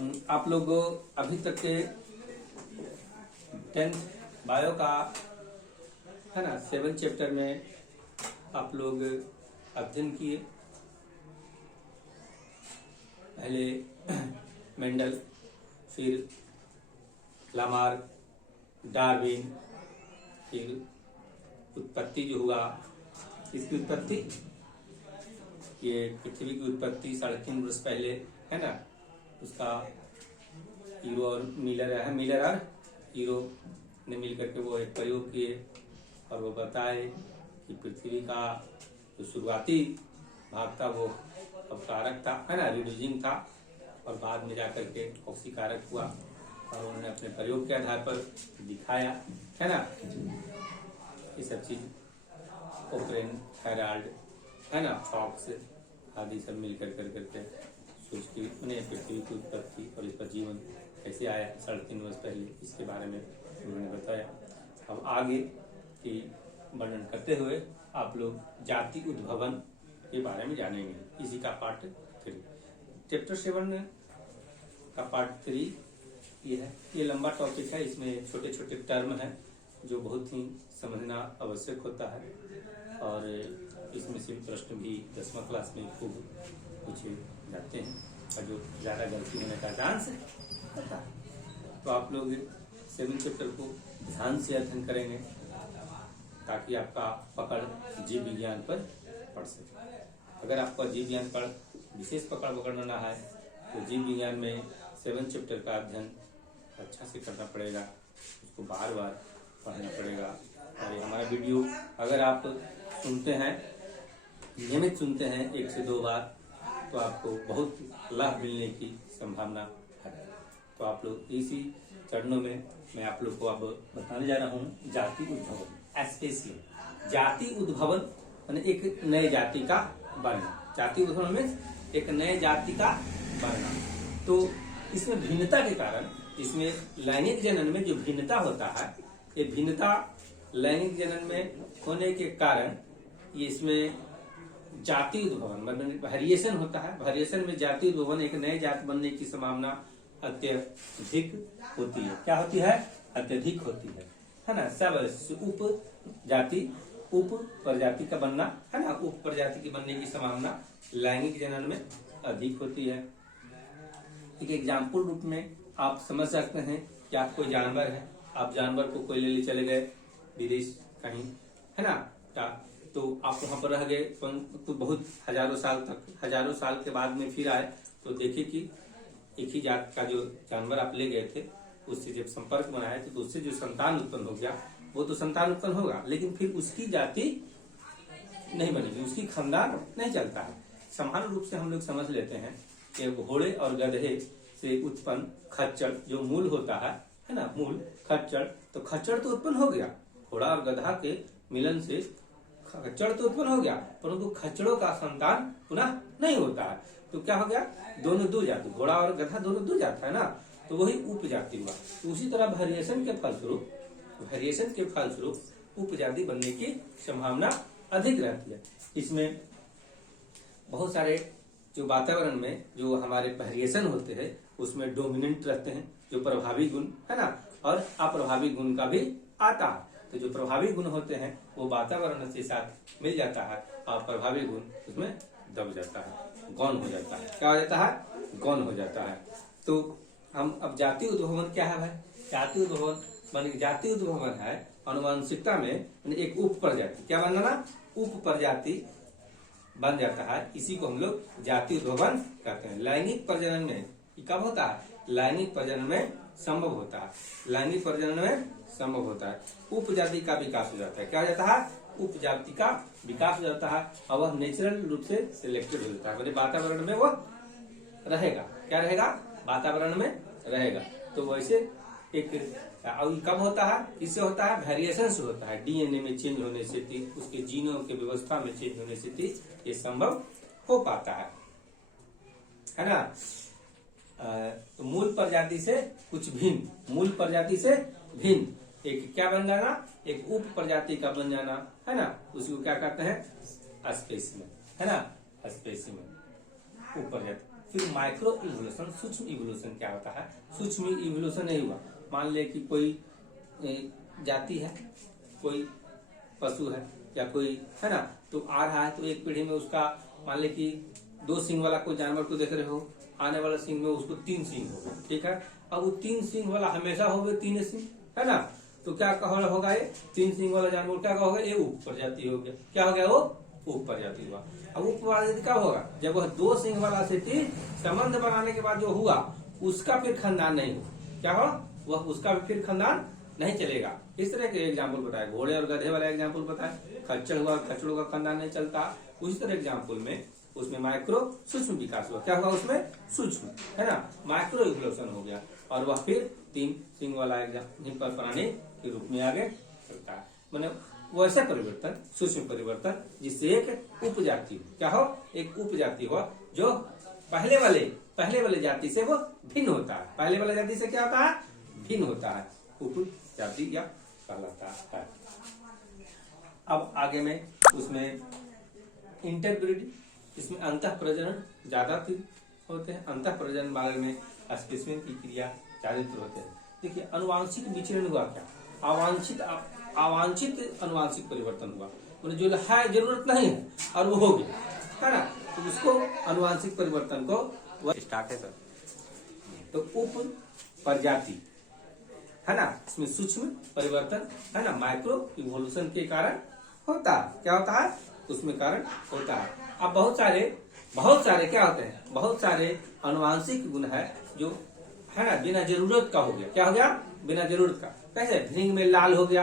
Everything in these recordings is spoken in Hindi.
आप लोग अभी तक के 10th बायो का है ना 7 चैप्टर में आप लोग अध्ययन किए। पहले मेंडल, फिर लामार्क, डार्विन, फिर उत्पत्ति जो हुआ, इसकी उत्पत्ति, ये पृथ्वी की उत्पत्ति 3.5 वर्ष पहले है ना, उसका हीरो और मिलर और हीरो ने मिलकर के वो एक प्रयोग किए और वो बताए कि पृथ्वी का जो शुरुआती भाग था वो अपकारक था है ना, रिड्यूसिंग था, और बाद में जाकर के ऑक्सीकारक हुआ और उन्होंने अपने प्रयोग के आधार पर दिखाया है ना। ये सब चीज ओक्रेन, हेराल्ड है ना, फॉक्स आदि सब मिलकर करके सोच की उन्हें पृथ्वी की उत्पत्ति और इस पर जीवन कैसे आया 3.5 वर्ष पहले, इसके बारे में उन्होंने बताया। अब आगे की वर्णन करते हुए आप लोग जाति उद्भवन के बारे में जानेंगे। इसी का पार्ट 3, चैप्टर 7 का पार्ट 3 ये है। ये लंबा टॉपिक है, इसमें छोटे छोटे टर्म हैं जो बहुत ही समझना आवश्यक होता है, और इसमें से प्रश्न भी 10वीं क्लास में खूब पूछे जाते हैं और जो ज़्यादा गलती होने का चांस होता है। तो आप लोग 7 चैप्टर को ध्यान से अध्ययन करेंगे ताकि आपका पकड़ जीव विज्ञान पर पड़ सके। अगर आपका जीव विज्ञान पर विशेष पकड़ना है तो जीव विज्ञान में 7 चैप्टर का अध्ययन अच्छा से करना पड़ेगा, उसको बार बार पढ़ना पड़ेगा। और ये हमारा वीडियो अगर आप सुनते हैं, नियमित सुनते हैं 1 से 2 बार, तो आपको बहुत लाभ मिलने की संभावना है। तो आप लोग इसी चरणों में मैं आप लोग को अब बताने जा रहा हूँ जाति उद्भवन। स्पेसियल जाति उद्भवन यानी एक नए जाति का बनना। जाति उद्भवन में एक नए जाति का बनना। तो इसमें भिन्नता के कारण, इसमें लैंगिक जनन में जो भिन्नता होता है, ये भिन्नता लैंगिक जनन में होने के कारण ये इसमें जाति उद्भवन मतलब वेरिएशन होता है। वेरिएशन में जाति उद्भवन, एक नए जाति बनने की संभावना अत्यधिक होती है। क्या होती है? अत्यधिक होती है ना। सब उप जाति, उप प्रजाति का बनना है ना, उप प्रजाति की बनने की संभावना लैंगिक जनन में अधिक होती है। एक एग्जाम्पल रूप में आप समझ सकते हैं कि आप कोई जानवर है, आप जानवर को कोई ले चले गए विदेश कहीं है ना, तो आप वहां पर रह गए तो बहुत हजारों साल के बाद में फिर आए तो देखे कि एक ही जात का जो जानवर आप ले गए थे उससे जब संपर्क बनाए थे तो उससे जो संतान उत्पन्न हो गया वो तो संतान उत्पन्न होगा, लेकिन फिर उसकी जाति नहीं बनेगी, उसकी खानदान नहीं चलता है। समान रूप से हम लोग समझ लेते हैं कि घोड़े और गधे से उत्पन्न खच्चर जो मूल होता है ना, मूल खच्चर, तो खच्चर तो उत्पन्न हो गया, घोड़ा और गधा के मिलन से खच्चर तो उत्पन्न हो गया, परंतु खच्चरों का संतान पुनः नहीं होता है। तो क्या हो गया? दोनों दो जाति, घोड़ा और गधा दोनों दो जाति है ना, तो वही उपजाति हुआ। तो उसी तरह वेरिएशन के फलस्वरूप उपजाति बनने की संभावना अधिक रहती है। इसमें बहुत सारे जो वातावरण में जो हमारे वेरिएशन होते हैं उसमें डोमिनेंट रहते हैं जो प्रभावी गुण है ना, और अप्रभावी गुण का भी आता है। तो जो प्रभावी गुण होते हैं वो वातावरण के साथ मिल जाता है और प्रभावी गुण उसमें दब जाता है, गौण हो जाता है। क्या हो जाता है? गौण हो जाता है। तो हम अब जाति उद्भवन क्या है भाई? जाति उद्भवन माने जाति उद्भवन है आनुवंशिकता में एक उप प्रजाति, क्या बनना? उप प्रजाति बन जाता है। इसी को हम लोग जाति उद्भवन कहते हैं। लैंगिक प्रजनन में कब होता है? लैंगिक प्रजनन में संभव होता है, लैंगिक प्रजनन में संभव होता है। उपजाति का विकास हो जाता है। क्या हो जाता है? उपजाति का विकास हो जाता है और वह नेचुरल रूप से सिलेक्टेड हो जाता है, मतलब वातावरण में वो रहेगा। क्या रहेगा? वातावरण में रहेगा। तो वैसे एक कब होता है? इससे होता है वेरिएशन से होता है, डीएनए में चेंज होने से, उसके जीनों के व्यवस्था में चेंज होने से ये संभव हो पाता है ना। तो मूल प्रजाति से कुछ भिन्न, मूल प्रजाति से भिन्न एक क्या बन जाना? एक उप प्रजाति का बन जाना है ना, उसको क्या कहते हैं? स्पेसिमेन है ना, स्पेसिमेन उप प्रजाति। फिर माइक्रो इवोल्यूशन, सूक्ष्म इवोल्यूशन क्या होता है? सूक्ष्म इवोल्यूशन नहीं हुआ, मान ले कि कोई जाति है, कोई पशु है या कोई है ना, तो आ रहा है, तो एक पीढ़ी में उसका मान ले कि 2 सींग वाला कोई जानवर को देख रहे हो, आने वाला सींग में उसको 3 सींग हो गए, ठीक है। अब वो 3 सींग वाला हमेशा हो गए 3 सींग, है ना, तो क्या होगा ये 3 सींग वाला जानवर क्या होगा? ये उप प्रजाति हो गया। क्या हो गया? वो उप प्रजाति हुआ। अब उप प्रजाति क्या होगा? जब वह 2 सींग वाला से संबंध बनाने के बाद जो हुआ उसका फिर खानदान नहीं हो, क्या हो? वह उसका फिर खानदान नहीं चलेगा। इस तरह के एग्जाम्पल बताए, घोड़े और गधे वाला एग्जाम्पल बताए, खच्चर हुआ, खच्चरों का खानदान नहीं चलता। उसी तरह एग्जाम्पल में उसमें माइक्रो सूक्ष्म विकास हुआ, क्या हुआ उसमें? सूक्ष्म, है ना, माइक्रो इवोल्यूशन हो गया, और वह फिर 3 सींग वाला प्राणी के रूप में आगे चलता है। मैंने वैसा परिवर्तन, सूक्ष्म परिवर्तन, जिससे एक उपजाति, क्या हो? एक उपजाति हो जो पहले वाले जाति से वो भिन्न होता है। पहले वाले जाति से क्या होता है? भिन्न होता है, उपजाति या कहलाता है। अब आगे में उसमें इंटरब्रीडिंग, इसमें अंतः प्रजनन ज्यादा होते हैं। अंतः प्रजनन बारे में स्पेसिमेन की क्रिया चारित्र होते हैं। देखिए, अनुवांशिक विचरण हुआ क्या? अवांछित अनुवांशिक परिवर्तन हुआ, मतलब जो है जरूरत नहीं है और वो हो गया, है ना, तो उसको अनुवांशिक परिवर्तन को वह स्टार्ट है सर। तो उप प्रजाति, है ना, इसमें सूक्ष्म परिवर्तन, है ना, माइक्रो इवोल्यूशन के कारण होता है। क्या होता है? उसमें कारण होता है। अब बहुत सारे क्या होते हैं? बहुत सारे अनुवांशिक गुण है जो, है ना, बिना जरूरत का हो गया। क्या हो गया? बिना जरूरत का। कैसे? भिंग में लाल हो गया,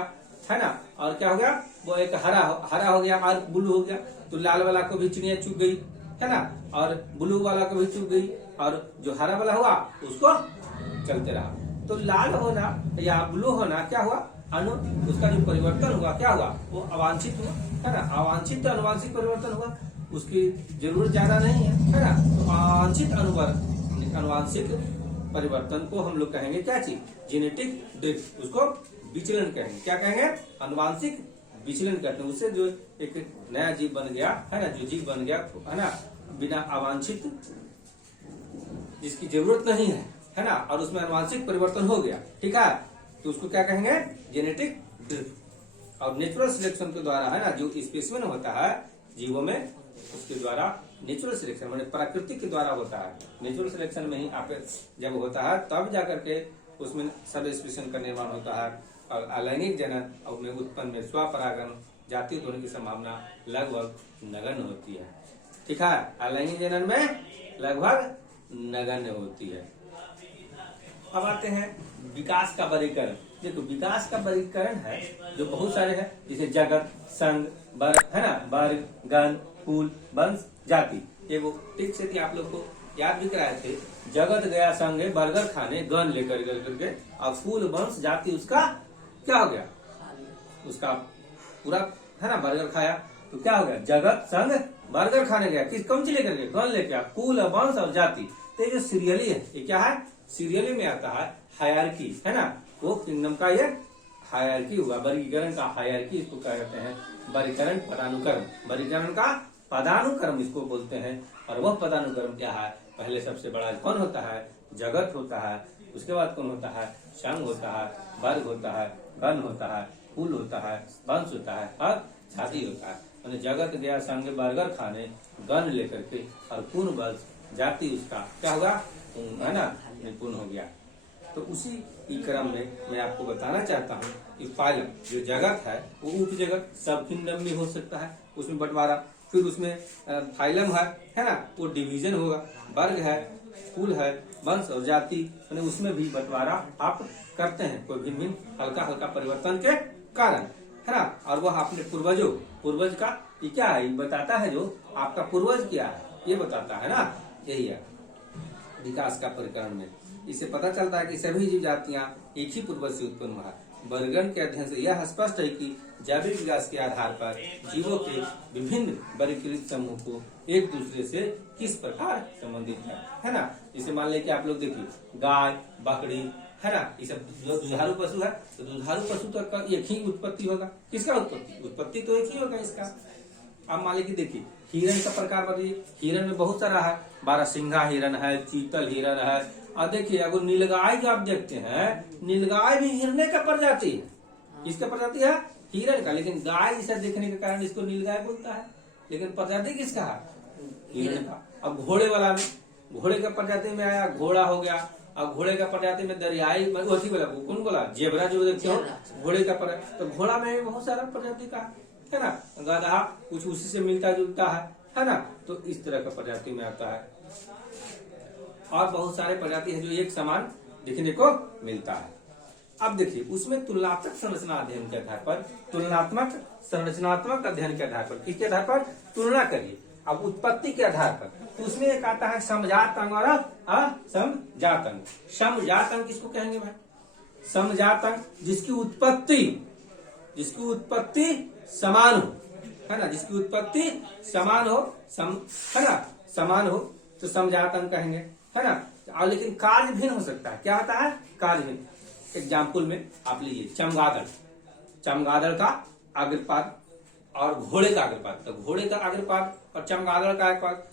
है ना, और क्या हो गया? वो एक हरा हो गया और ब्लू हो गया, तो लाल वाला को भी चिड़िया चुग गई, है ना, और ब्लू वाला को भी चुग गई, और जो हरा वाला हुआ उसको चलते रहा। तो लाल होना या ब्लू होना क्या हुआ? उसका जो परिवर्तन हुआ क्या हुआ? वो अवांछित हुआ, है ना, अवांछित तो अनुवांशिक परिवर्तन हुआ, उसकी जरूरत ज्यादा नहीं है ना। तो अवांछित अनुवांशिक परिवर्तन को हम लोग कहेंगे क्या चीज? जेनेटिक ड्रिफ्ट, उसको विचलन कहेंगे। क्या कहेंगे? अनुवांशिक विचलन कहते हैं। उससे जो एक नया जीव बन गया, है ना, जो जीव बन गया, है ना, बिना अवांछित, जिसकी जरूरत नहीं है ना, और उसमें अनुवांशिक परिवर्तन हो गया, ठीक है, तो उसको क्या कहेंगे? Genetic drift. और नेचुरल सिलेक्शन के द्वारा, है ना, जो स्पेसिमेन होता है जीवों में, उसके द्वारा नेचुरल सिलेक्शन माने प्राकृतिक के द्वारा होता है। नेचुरल सिलेक्शन में ही आप जब होता है तब जाकर के उसमें सब स्पेसिमेन का निर्माण होता है, और अलैंगिक जनन और में उत्पन्न में स्वपरागण जातीय होने की संभावना लगभग नगण्य होती है, ठीक है। अलैंगिक जनन में लगभग नगण्य होती है। अब आते हैं विकास का वर्गीकरण। देखो, विकास का वर्गीकरण है जो बहुत सारे हैं, जैसे जगत, संघ, वर्ग, है ना, वर्ग, गण, कुल, वंश, जाति। ये वो ठीक से थी, आप लोग को याद भी कराए थे। जगत गया संघ बर्गर खाने, गण लेकर करके, और कुल, वंश, जाति उसका क्या हो गया? उसका पूरा, है ना, बर्गर खाया, तो क्या हो गया? जगत संघ बर्गर खाने गया, किस कौन सी लेकर गया? गण लेके आया, कुल, वंश और जाति। तो ये जो सीरियली है, ये क्या है? सीरियली में आता है हायरार्की, है ना, वो किंगडम का ये हायरार्की हुआ, वर्गीकरण का हायरार्की इसको क्या कहते हैं? वर्गीकरण पदानुक्रम, वर्गीकरण का पदानुक्रम इसको बोलते हैं। और वह पदानुक्रम क्या है? पहले सबसे बड़ा कौन होता है? जगत होता है, उसके बाद कौन होता है? संघ होता है, वर्ग होता है, गण होता है, कुल होता है, वंश होता है और जाति होता है। मैंने जगत गया संघ बर्गर खाने, गण लेकर के, और कुल, वंश, जाति उसका क्या होगा? है ना, निपुण हो गया। तो उसी क्रम में मैं आपको बताना चाहता हूँ कि फाइलम, जो जगत है वो उप जगत सब किंगडम में हो सकता है, उसमें बंटवारा। फिर उसमें फाइलम है ना, वो डिवीजन होगा। वर्ग है, कुल है, वंश और जाति, मैंने उसमें भी बंटवारा आप करते हैं, कोई भिन्न भिन्न हल्का हल्का परिवर्तन के कारण, है ना। और वह अपने पूर्वज का ये क्या है? बताता है, जो आपका पूर्वज क्या है ये बताता है ना। यही है विकास का परिकरण में। इससे पता चलता है कि सभी जीव जातियां एक ही पूर्वज से उत्पन्न हुआ। वर्गीकरण के अध्ययन से यह स्पष्ट है कि जैविक विकास के आधार पर जीवों के विभिन्न वर्गीकृत समूह को एक दूसरे से किस प्रकार संबंधित है ना। जैसे मान लें कि आप लोग देखिए, गाय, बकरी, है ना, ये सब जो दुधारू पशु है, तो दुधारू पशु तो एक ही उत्पत्ति होगा। किसका उत्पत्ति? उत्पत्ति तो एक ही होगा इसका। अब मान लें कि देखिए, हिरण का प्रकार बताइए। हिरण में बहुत सारा है, 12 सिंघा हिरण है, चीतल हिरण है। और देखिए अगर नीलगाय जो आप देखते हैं, नीलगाय भी हिरने का प्रजाति है। किसका प्रजाति है? हिरण का। लेकिन गाय जैसा देखने के कारण इसको नीलगाय बोलता है, लेकिन प्रजाति किसका है? हिरण का। अब घोड़े वाला में, घोड़े का प्रजाति में आया घोड़ा हो गया। अब घोड़े का प्रजाति में दरियाई वही बोला, कौन बोला? जेबरा जो देखते हो घोड़े का प्रजाति। तो घोड़ा में भी बहुत सारा प्रजाति का है ना। गधा कुछ उसी से मिलता जुलता है ना। तो इस तरह का प्रजाति में आता है। और बहुत सारे प्रजाति है जो एक समान दिखने को मिलता है। अब देखिए उसमें तुलनात्मक संरचना अध्ययन के आधार पर, तुलनात्मक संरचनात्मक अध्ययन के आधार पर, किसके आधार पर? तुलना करिए। अब उत्पत्ति के आधार पर तो उसमें एक आता है समजात अंग और असमजात अंग। समजात अंग किसको कहेंगे भाई? समजात अंग जिसकी उत्पत्ति समान हो, है ना, जिसकी उत्पत्ति समान हो, है ना, समान हो तो समजात अंग कहेंगे, है ना। और लेकिन कार्य भिन्न हो सकता है। क्या होता है? कार्य भिन्न। एग्जाम्पल में आप लीजिए चमगादड़, चमगादड़ का अग्रपाद और घोड़े का अग्रपाद। तो घोड़े का अग्रपाद और चमगादड़ का अग्रपाद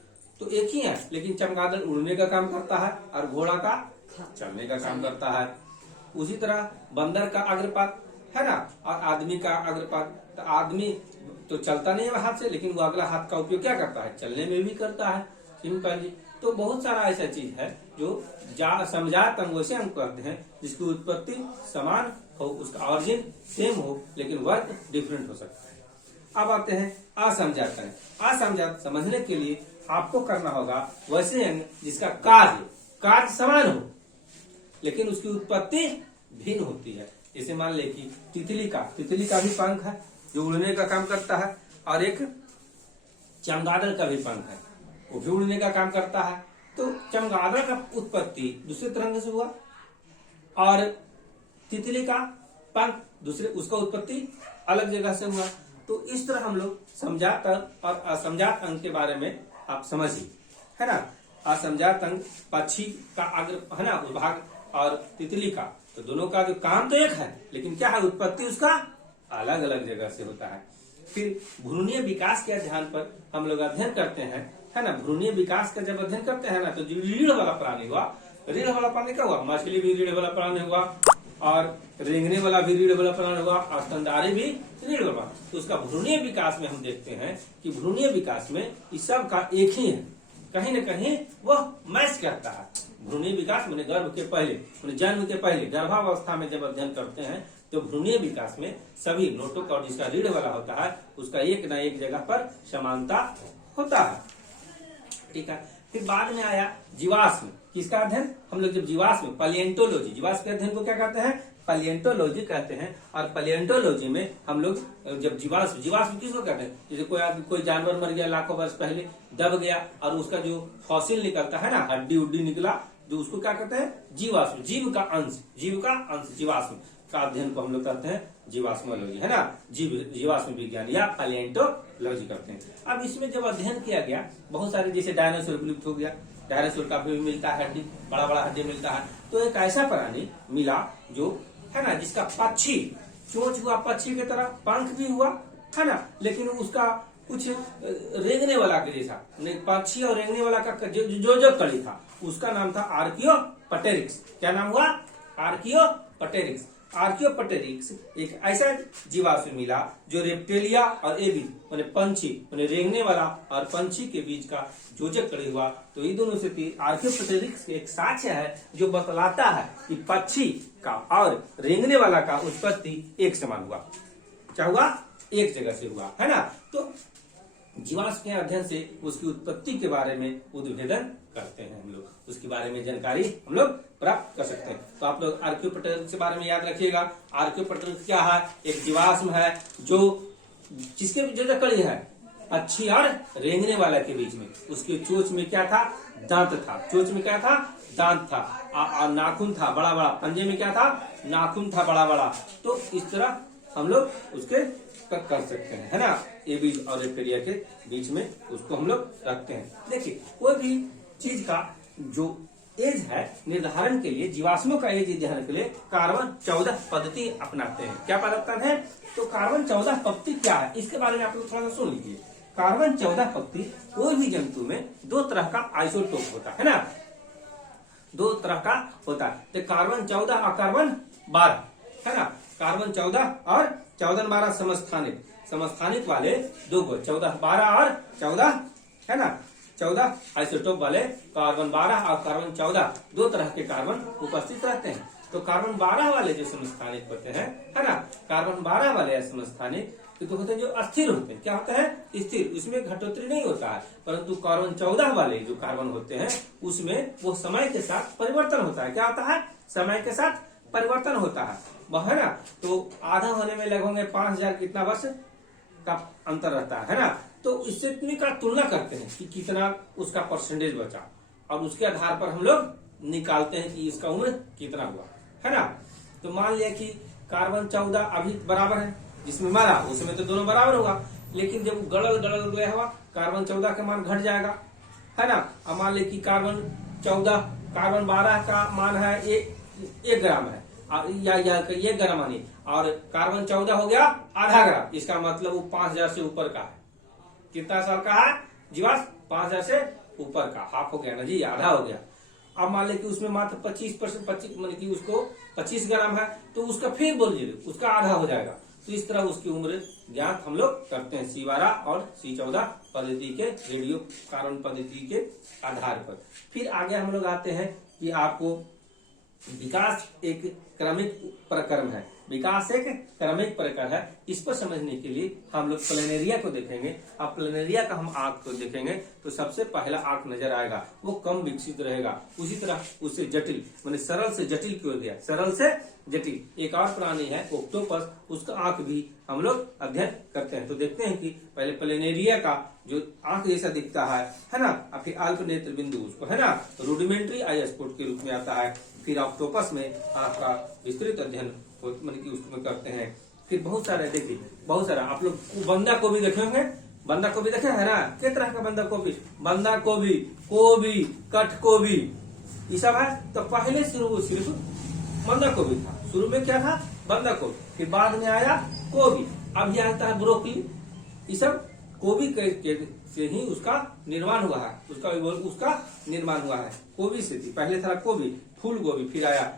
तो एक ही है, लेकिन चमगादड़ उड़ने का काम करता है और घोड़ा का चलने का काम करता है। उसी तरह बंदर का अग्रपाद, है ना, और आदमी का अग्रपाद। तो आदमी तो चलता नहीं है हाथ से, लेकिन वो अगला हाथ का उपयोग क्या करता है? चलने में भी करता है। सिंपल। तो बहुत सारा ऐसा चीज है जो समजात अंग वैसे अंग कहते हैं जिसकी उत्पत्ति समान हो, उसका ऑरिजिन सेम हो, लेकिन वर्क डिफरेंट हो सकता है। अब आते हैं असमजात अंग। असमजात समझने के लिए आपको करना होगा वैसे अंग जिसका कार्य समान हो, लेकिन उसकी उत्पत्ति भिन्न होती है। जैसे मान ले कि तितली का भी पंख है जो उड़ने का काम करता है, और एक चमगादड़ का भी पंख है, वो भी उड़ने का काम करता है। तो चमगादड़ का उत्पत्ति दूसरे तरह से हुआ और तितली का पंख दूसरे, उसका उत्पत्ति अलग जगह से हुआ। तो इस तरह हम लोग समजात और असमजात अंग के बारे में आप समझिए, है ना। असमजात अंग पक्षी का अग्र, है ना, उस भाग, और तितली का, तो दोनों का जो काम तो एक है, लेकिन क्या है? उत्पत्ति उसका अलग अलग जगह से होता है। फिर भ्रूणीय विकास के अध्ययन पर हम लोग अध्ययन करते हैं, है ना। भ्रूणीय विकास का जब अध्ययन करते हैं ना, तो जो रीढ़ वाला प्राणी हुआ, रीढ़ वाला प्राणी क्या हुआ? मछली भी रीढ़ वाला प्राणी हुआ, और रेंगने वाला भी रीढ़ वाला प्राणी हुआ, और स्तनधारी भी रीढ़ वाला। तो उसका भ्रूणीय विकास में हम देखते हैं कि भ्रूणीय विकास में इस सब का एक ही है, कहीं न कहीं वह मैच करता है। भ्रूणीय विकास मैंने गर्भ के पहले, मैंने जन्म के पहले गर्भावस्था में जब अध्ययन करते हैं तो भ्रूणीय विकास में सभी नोटों का, और जिसका रीढ़ वाला होता है उसका एक न एक जगह पर समानता होता है। ठीक है। फिर बाद में आया जीवाश्म। किसका अध्ययन? हम लोग जब जीवाश्म, पैलियोंटोलॉजी, जीवाश्म के अध्ययन को क्या कहते हैं? पैलियोंटोलॉजी कहते हैं। और पैलियोंटोलॉजी में हम लोग जब जीवाश्म किसको कहते हैं? जैसे कोई जानवर मर गया लाखों वर्ष पहले, दब गया, और उसका जो फॉसिल निकलता है ना, हड्डी उड्डी निकला, जो उसको क्या कहते हैं? जीवाश्म। जीव का अंश जीवाश्म का अध्ययन को हम लोग करते हैं जीवाश्मोलॉजी, है ना, जीवाश्म विज्ञान या पैलियोंटोलॉजी करते हैं। अब इसमें जब अध्ययन किया गया, बहुत सारे, जैसे डायनासोर विलुप्त हो गया, डायनासोर का भी मिलता है हड्डी, बड़ा बड़ा हड्डी मिलता है। तो एक ऐसा प्राणी मिला जो, है ना, जिसका पक्षी चोंच हुआ, पक्षी की तरह पंख भी हुआ, है ना, लेकिन उसका कुछ रेंगने वाला के जैसा, पक्षी और रेंगने वाला का जो कड़ी था, उसका नाम था आर्कियोपटेरिक्स। क्या नाम हुआ? आर्कियोपटेरिक्स। आर्कियोपटेरिक्स एक ऐसा जीवाश्म मिला जो रेप्टेलिया और एबीज, माने पंछी, माने रेंगने वाला और पंछी के बीच का जोजक कड़ी हुआ। तो ये दोनों से आर्कियोपटेरिक्स एक साक्ष्य है जो बतलाता है कि पक्षी का और रेंगने वाला का उत्पत्ति एक समान हुआ। क्या हुआ? एक जगह से हुआ, है ना। तो जीवाश्म के अध्ययन से उसकी उत्पत्ति के बारे में उद्भेदन करते हैं हम लोग, उसके बारे में जानकारी हम लोग प्राप्त कर सकते हैं। तो आप लोग आर्कियोपटेरिक्स के बारे में याद रखिएगा। आर्कियोपटेरिक्स क्या है? एक जीवाश्म है जो जिसके जो कड़ी है पक्षी और रेंगने वाला के बीच में, उसके चोंच में क्या था? दांत था। चोंच में क्या था? दांत था, और नाखून था बड़ा बड़ा। पंजे में क्या था? नाखून था बड़ा बड़ा। तो इस तरह हम लोग उसके कर सकते हैं, है ना। एबीज और रेप्टेलिया के बीच में उसको हम लोग रखते हैं। देखिए कोई भी चीज का जो एज है निर्धारण के लिए, जीवाश्मों का एज निर्धारण के लिए कार्बन 14 पद्धति अपनाते हैं। क्या पद्धति है? तो कार्बन 14 पद्धति क्या है, इसके बारे में आप लोग थोड़ा सा सुन लीजिए। कार्बन 14 पंक्ति कोई भी जंतु में दो तरह का आइसोटोप होता है ना, दो तरह का होता है। तो कार्बन 14 और कार्बन 12 है ना, कार्बन 14 और 14 समस्थानिक वाले दो को 14-12 और 14 है ना, 14 आइसोटोप वाले कार्बन 12 और कार्बन 14 दो तरह के कार्बन उपस्थित रहते हैं। तो कार्बन 12 वाले जो समस्थानिक होते हैं है ना, कार्बन 12 वाले समस्थानिक तो होते हैं जो अस्थिर होते हैं, क्या होता है स्थिर, उसमें घटोत्तरी नहीं होता है। परंतु कार्बन 14 वाले जो कार्बन होते हैं उसमें वो समय के साथ परिवर्तन होता है, क्या होता है समय के साथ परिवर्तन होता है वह है ना। तो आधा होने में लगभग 5000 कितना वर्ष का अंतर रहता है ना। तो इससे का तुलना करते हैं कि कितना उसका परसेंटेज बचा और उसके आधार पर हम लोग निकालते हैं कि इसका उम्र कितना हुआ है ना। तो मान लिया कि कार्बन 14 अभी बराबर है, जिसमें मारा उसमें तो दोनों बराबर होगा, लेकिन जब गड़ल गया हुआ कार्बन 14 का मान घट जाएगा है ना। अब मान लिया कि कार्बन 12 का मान है 1 ग्राम है या 1 ग्राम मानिए, और कार्बन 14 हो गया आधा ग्राम, इसका मतलब वो 5000 से ऊपर का है। कितना साल का है जीवाश्म, 5000 से ऊपर का, हाफ हो गया ना जी, आधा हो गया। अब मान ले कि उसमें मात्र 25% मतलब कि उसको 25 ग्राम है, तो उसका फिर बोलिए उसका आधा हो जाएगा। तो इस तरह उसकी उम्र ज्ञात हम लोग करते हैं C12 और C14 पद्धति के रेडियो कार्बन पद्धति के आधार पर। फिर आगे हम लोग आते हैं कि आपको विकास एक क्रमिक प्रक्रम है, विकास एक क्रमिक प्रकार है। इस पर समझने के लिए हम लोग प्लेनेरिया को देखेंगे। अब प्लेनेरिया का हम आंख को देखेंगे तो सबसे पहला आंख नजर आएगा, वो कम विकसित रहेगा। उसी तरह उससे जटिल माने सरल से जटिल क्यों दिया, सरल से जटिल एक और प्राणी है ऑक्टोपस, उसका आंख भी हम लोग अध्ययन करते हैं। तो देखते हैं कि पहले प्लेनेरिया का जो आंख जैसा दिखता है ना, और फिर अल्प नेत्र बिंदु उसको है ना रूडिमेंट्री आई स्पॉट के रूप में आता है। फिर ऑक्टोपस में आंख का विस्तृत अध्ययन मतलब कि उसमें करते हैं। फिर बहुत सारे देखिए, बहुत सारा आप लोग बंदा गोभी देखे होंगे, बंदा गोभी देखे है ना, किस तरह का बंदा गोभी, कोबी, कठ गोभी, ये सब है। तो पहले सिर्फ बंदा गोभी था, शुरू में क्या था बंदा गोभी, फिर बाद में आया गोभी, अभी आता है ब्रोकली। ये सब गोभी से ही उसका निर्माण हुआ है, उसका निर्माण हुआ है गोभी से थी। पहले था गोभी, फूल गोभी, फिर आया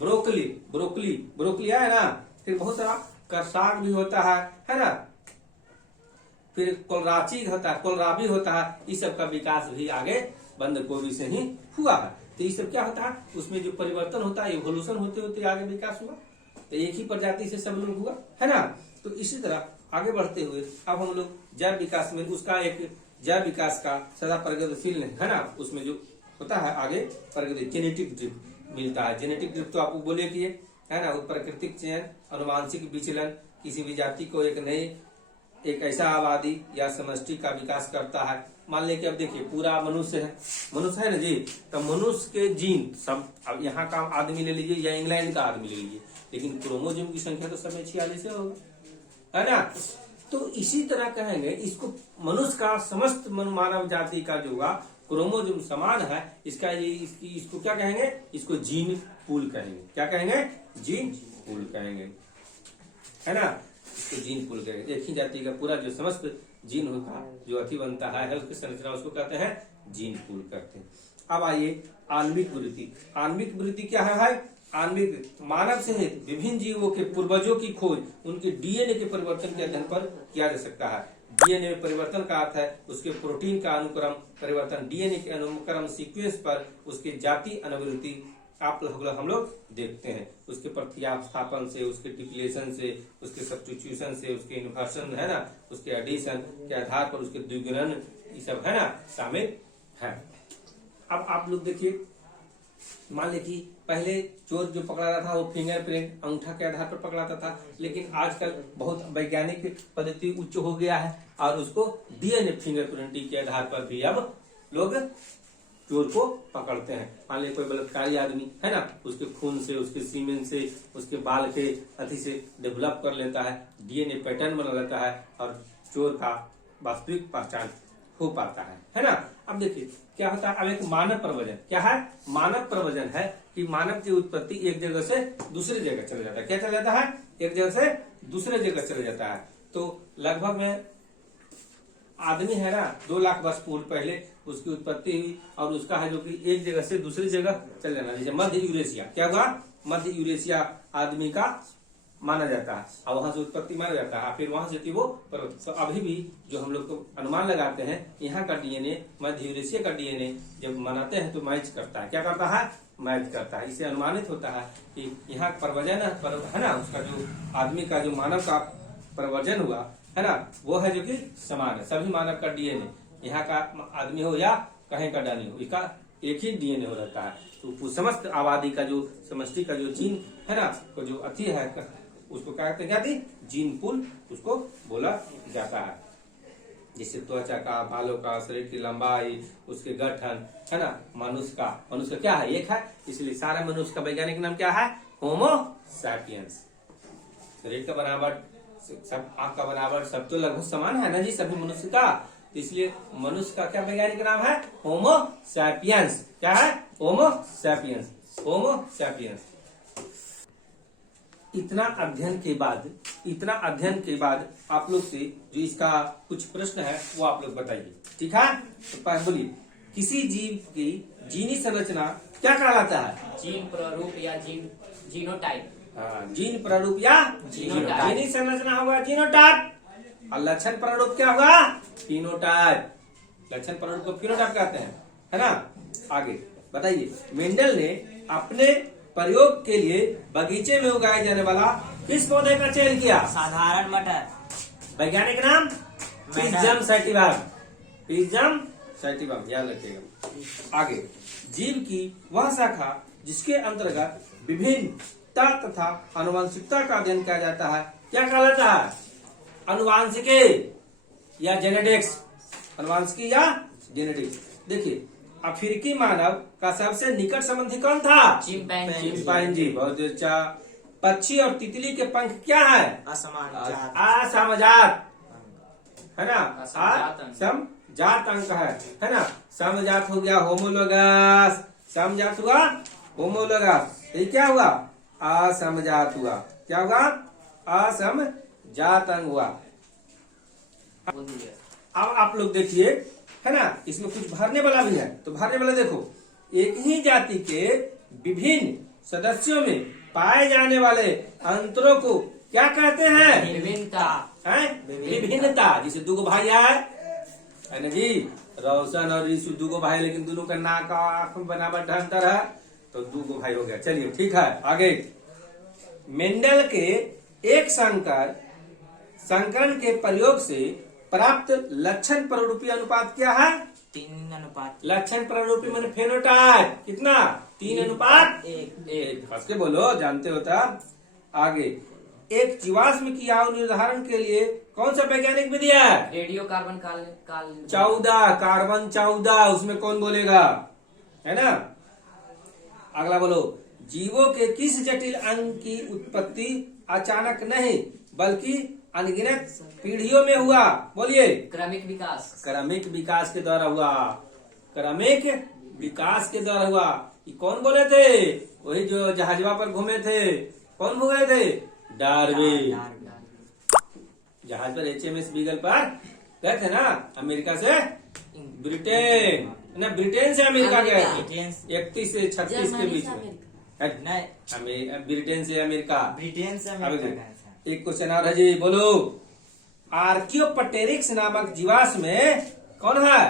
ब्रोकली आया ना। फिर बहुत सारा साग भी होता है ना। फिर कोलराबी होता है। इस सब का विकास भी आगे बंद गोभी से ही हुआ है। तो ये सब क्या होता है, उसमें जो परिवर्तन होता है, इवोल्यूशन होते होते आगे विकास हुआ। तो एक ही प्रजाति से सब लोग हुआ है ना। तो इसी तरह आगे बढ़ते हुए अब हम लोग जैव विकास में उसका एक जैव विकास का सदा प्रगतिशील है ना, उसमें जो होता है आगे प्रगति जेनेटिक ड्रिफ्ट मिलता है। जेनेटिक ड्रिफ्ट तो आपको बोले कि है ना, प्राकृतिक चयन, अनुवांशिक विचलन, किसी भी जाति को एक ऐसा आबादी या समष्टि का विकास करता है। मान ले कि अब देखिए पूरा मनुष्य है ना जी, तो मनुष्य के जीन सब, अब यहाँ का आदमी ले लीजिए या इंग्लैंड का आदमी ले लीजिए, लेकिन क्रोमोसोम की संख्या तो सब 46 होगा है ना। तो इसी तरह कहेंगे इसको मनुष्य का समस्त मानव जाति का जो होगा क्रोमोसोम समान है, इसको क्या कहेंगे, इसको जीन पूल कहेंगे। क्या कहेंगे, जीन पूल कहेंगे है ना, इसको जीन पूल कहेंगे। एक ही जाति का पूरा जो समस्त जीन होगा जो अति बनता है उसकी संरचना, उसको कहते हैं जीन पूल कहते हैं। अब आइए आणविक वृद्धि। आणविक वृद्धि क्या है, आणविक मानव सहित विभिन्न जीवों के पूर्वजों की खोज उनके डीएनए के परिवर्तन के अध्ययन पर किया जा सकता है। डीएनए में परिवर्तन का अर्थ है उसके प्रोटीन का अनुक्रम परिवर्तन, डीएनए के अनुक्रम सीक्वेंस पर उसके जाति अनुवृत्ति आप हम लोग देखते हैं। उसके प्रतिस्थापन से, उसके डिप्लेशन से, उसके सब्स्टिट्यूशन से, उसके इन्वर्सन है ना, उसके एडिशन के आधार पर उसके द्विगुणन, ये सब है ना शामिल है। अब आप लोग देखिए, मान ले कि पहले चोर जो पकड़ाता था वो फिंगरप्रिंट अंगूठा के आधार पर पकड़ाता था, लेकिन आजकल बहुत वैज्ञानिक पद्धति उच्च हो गया है और उसको डीएनए फिंगरप्रिंटिंग के आधार पर भी अब लोग चोर को पकड़ते हैं। मान लीजिए कोई बलात्कारी आदमी है ना, उसके खून से, उसके सीमेन से, उसके बाल के अति से डेवलप कर लेता है, डीएनए पैटर्न बना लेता है और चोर का वास्तविक पहचान हो पाता है ना। अब देखिए क्या होता है, अब एक मानव प्रवचन, क्या है मानव प्रवचन है कि मानव की उत्पत्ति एक जगह से दूसरी जगह चला जाता है। क्या चला जाता है, एक जगह से दूसरे जगह चला जाता है। तो लगभग में आदमी है ना 2 लाख वर्ष पूर्व पहले उसकी उत्पत्ति हुई और उसका है जो कि एक जगह से दूसरी जगह चल जाना, जैसे मध्य यूरेशिया। क्या हुआ? मध्य यूरेशिया आदमी का माना जाता है और वहां से उत्पत्ति माना जाता है, फिर वहां से थी वो पर्वत। तो अभी भी जो हम लोग को अनुमान लगाते हैं यहाँ का डीएनए मध्य यूरेशिया का डीएनए जब मनाते हैं तो मैच करता है। क्या करता है? मैच करता है। इससे अनुमानित होता है कि यहाँ प्रवचन है ना, उसका जो आदमी का जो मानव का प्रवचन हुआ है ना, वो है जो कि समान है। सभी मानव का डीएनए, यहाँ का आदमी हो या कहीं का डानी हो, इसका एक ही डीएनए हो रहता है। तो समस्त आबादी का जो समष्टि का जो जीन है ना, को जो अति है उसको क्या कहते हैं? क्या थी? जीन पूल उसको बोला जाता है। जैसे त्वचा का, बालों का, शरीर की लंबाई, उसके गठन है ना, मनुष्य क्या है? एक है, इसलिए सारे मनुष्य का वैज्ञानिक नाम क्या है? Homo sapiens. शरीर का बनावट, सब आंख का बनावट सब तो लगभग समान है ना जी सभी मनुष्य का, तो इसलिए मनुष्य का क्या वैज्ञानिक नाम है? Homo sapiens. क्या है? Homo sapiens. Homo sapiens. इतना अध्ययन के बाद आप लोग से जो इसका कुछ प्रश्न है वो आप लोग बताइए, ठीक है? तो बोलिए, किसी जीव की जीनी संरचना क्या कहलाता है? जीन प्रारूप या जीनोटाइप। हाँ, जीन प्रारूप या जीनोटाइप। जीनी संरचना होगा जीनोटाइप और लक्षण प्रारूप क्या होगा? फिनोटाइप। लक्षण प्रारूप को फिनोटाइप कहते हैं, है ना? आगे बताइए, मेंडल ने अपने प्रयोग के लिए बगीचे में उगाए जाने वाला किस पौधे का चयन किया? साधारण मटर। वैज्ञानिक नाम? पिजम सैटिवम। पिजम सैटिवम, याद रखिएगा। आगे, जीव की वह शाखा जिसके अंतर्गत विभिन्नता तथा आनुवंशिकता का अध्ययन किया जाता है क्या कहलाता है? आनुवंशिकी या जेनेटिक्स। आनुवंशिकी या जेनेटिक्स। देखिए, अफ्रीकी मानव का सबसे निकट संबंधी कौन था? चिंपैंजी। बहुत अच्छा। पक्षी और तितली के पंख क्या है? असमजात, है ना? समजात अंक है ना? समजात हो गया होमोलोगस। समजात हुआ होमोलोगस, ये क्या हुआ? असमजात हुआ। क्या हुआ? असमजात अंग हुआ। अब आप लोग देखिए, है ना, इसमें कुछ भरने वाला भी है, तो भरने वाला देखो, एक ही जाति के विभिन्न सदस्यों में पाए जाने वाले अंतरों को क्या कहते हैं? विभिन्नता। विभिन्नता। जैसे 2 भाई है ना जी, रोशन और ऋषु 2 भाई, लेकिन दोनों का नाक आंख बनावट अंतर है, तो 2 भाई हो गया। चलिए ठीक है, आगे। मेंडल के एक संकरण के प्रयोग से प्राप्त लक्षण प्रारूपी अनुपात क्या है? 3 अनुपात। लक्षण प्रारूपी माने फेनोटाइप कितना? 3:1। हंस के बोलो, जानते हो तब। आगे, एक जीवाश्म की आयु निर्धारण के लिए कौन सा वैज्ञानिक विधि है? Radio carbon 14 carbon 14। उसमें कौन बोलेगा, है ना? अगला बोलो, जीवों के किस जटिल अंग की उत्पत्ति अचानक नहीं बल्कि अनगिनत पीढ़ियों में हुआ? बोलिए। क्रमिक विकास। क्रमिक विकास के द्वारा हुआ। क्रमिक विकास के द्वारा हुआ। ये कौन बोले थे? वही जो जहाजवा पर घूमे थे। कौन घूमे थे? डार्विन। जहाज पर HMS बीगल पर गए थे ना, अमेरिका से ब्रिटेन, ना ब्रिटेन से अमेरिका गए थे 31 से 36 के बीच में। ब्रिटेन से अमेरिका। एक क्वेश्चन और है जी, बोलो। आर्कियोपटेरिक्स नामक जीवाश्म में कौन है?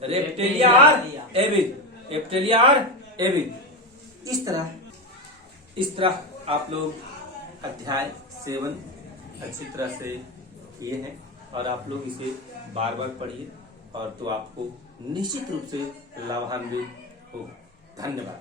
रेप्टिलिया और एविड। रेप्टिलिया और एविड। इस तरह आप लोग अध्याय 7 अच्छी तरह से किए हैं और आप लोग इसे बार बार पढ़िए और तो आपको निश्चित रूप से लाभान्वित हो। धन्यवाद।